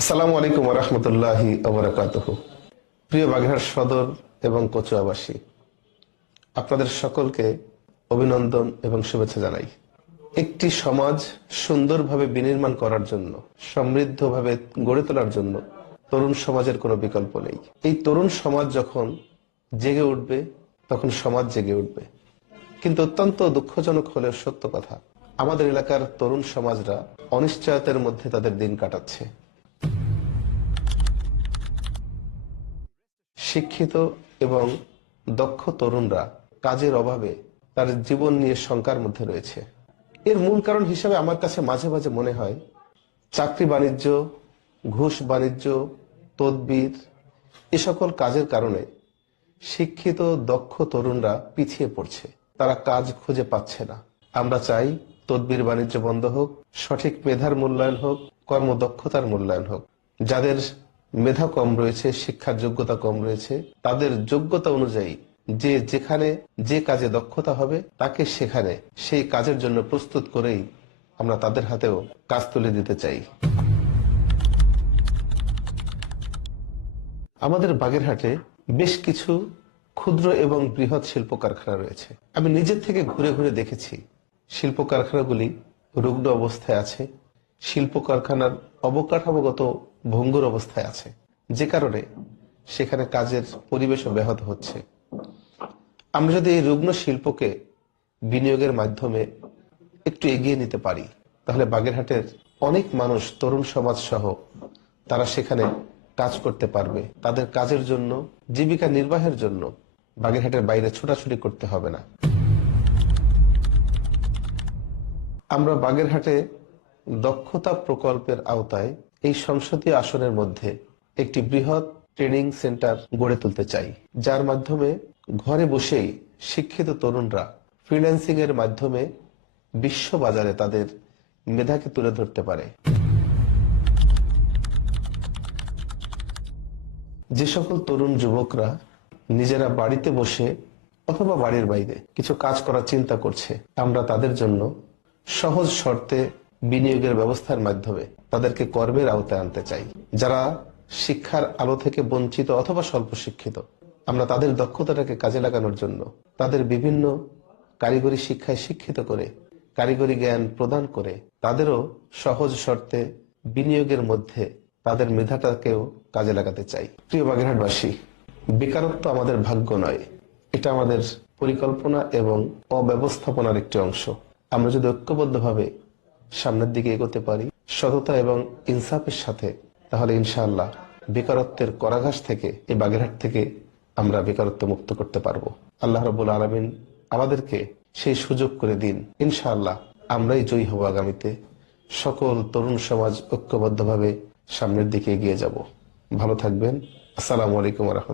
আসসালামু আলাইকুম ওয়া রাহমাতুল্লাহি ওয়া বারাকাতুহু। প্রিয় বাগেরহাট সদর এবং কচুয়াবাসী, আপনাদের সকলকে অভিনন্দন এবং শুভেচ্ছা জানাই। একটি সমাজ সুন্দরভাবে বিনির্মাণ করার জন্য, সমৃদ্ধভাবে গড়ে তোলার জন্য তরুণ সমাজের কোনো বিকল্প নেই। এই তরুণ সমাজ যখন জেগে উঠবে তখন সমাজ জেগে উঠবে। কিন্তু অত্যন্ত দুঃখজনক হলেও সত্য কথা, আমাদের এলাকার তরুণ সমাজরা অনিশ্চয়তার মধ্যে তাদের দিন কাটাচ্ছে। শিক্ষিত এবং দক্ষ তরুণরা কাজের অভাবে তার জীবন নিয়ে শঙ্কার মধ্যে রয়েছে। এর মূল কারণ হিসেবে আমার কাছে মাঝে মাঝে মনে হয় চাকরি বাণিজ্য, ঘুষ বাণিজ্য, তদবির, এ সকল কাজের কারণে শিক্ষিত দক্ষ তরুণরা পিছিয়ে পড়ছে। তারা কাজ খুঁজে পাচ্ছে না। আমরা চাই তদবির বাণিজ্য বন্ধ হোক, সঠিক মেধার মূল্যায়ন হোক, কর্মদক্ষতার মূল্যায়ন হোক। যাদের মেধা কম রয়েছে, শিক্ষার যোগ্যতা কম রয়েছে, তাদের যোগ্যতা অনুযায়ী যে যেখানে যে কাজে দক্ষতা হবে তাকে সেখানে সেই কাজের জন্য প্রস্তুত করেই আমরা তাদের হাতেও কাজ তুলে দিতে চাই। আমাদের বাগেরহাটে বেশ কিছু ক্ষুদ্র এবং বৃহৎ শিল্প কারখানা রয়েছে। আমি নিজের থেকে ঘুরে ঘুরে দেখেছি শিল্প কারখানাগুলি রুগ্ন অবস্থায় আছে, শিল্প কারখানার অবকাঠামোগত ভঙ্গুর অবস্থায় আছে, যে কারণে সেখানে কাজের পরিবেশও ব্যাহত হচ্ছে। আমরা যদি এই রুগ্ন শিল্পকে বিনিয়োগের মাধ্যমে একটু এগিয়ে নিতে পারি, তাহলে বাগেরহাটের অনেক মানুষ, তরুণ সমাজ সহ, তারা সেখানে কাজ করতে পারবে। তাদের কাজের জন্য, জীবিকা নির্বাহের জন্য বাগেরহাটের বাইরে ছোটাছুটি করতে হবে না। আমরা বাগেরহাটে দক্ষতা প্রকল্পের আওতায় এই সংসদীয় আসনের মধ্যে একটি বৃহৎ ট্রেনিং সেন্টার গড়ে তুলতে চাই, যার মাধ্যমে ঘরে বসেই শিক্ষিত তরুণরা ফ্রিল্যান্সিং এর মাধ্যমে বিশ্ব বাজারে তাদের মেধাকে তুলে ধরতে পারে। যে সকল তরুণ যুবকরা নিজেরা বাড়িতে বসে অথবা বাড়ির বাইরে কিছু কাজ করার চিন্তা করছে, আমরা তাদের জন্য সহজ শর্তে বিনিয়োগের ব্যবস্থার মাধ্যমে তাদেরকে কর্মের আওতায় আনতে চাই। যারা শিক্ষার আলো থেকে বঞ্চিত অথবা স্বল্প শিক্ষিত, আমরা তাদের দক্ষতাটাকে কাজে লাগানোর জন্য তাদের বিভিন্ন কারিগরি শিক্ষায় শিক্ষিত করে, কারিগরি জ্ঞান প্রদান করে তাদেরও সহজ শর্তে বিনিয়োগের মধ্যে তাদের মেধাটাকেও কাজে লাগাতে চাই। প্রিয় বাগেরহাটবাসী, বেকারত্ব আমাদের ভাগ্য নয়, এটা আমাদের পরিকল্পনা এবং অব্যবস্থাপনার একটি অংশ। আমরা যদি ঐক্যবদ্ধভাবে সামনের দিকে এগোতে পারি সততা এবং ইনসাফের সাথে, তাহলে ইনশাআল্লাহ বেকারত্বের করাঘাস থেকে, এই বাগেরহাট থেকে আমরা বেকারত্ব মুক্ত করতে পারবো। আল্লাহ রাব্বুল আলামিন আমাদেরকে সেই সুযোগ করে দিন। ইনশাআল্লাহ আমরাই জয়ী হব। আগামীতে সকল তরুণ সমাজ ঐক্যবদ্ধভাবে সামনের দিকে এগিয়ে যাব। ভালো থাকবেন। আসসালামু আলাইকুম ওয়া রাহমাতুল্লাহ।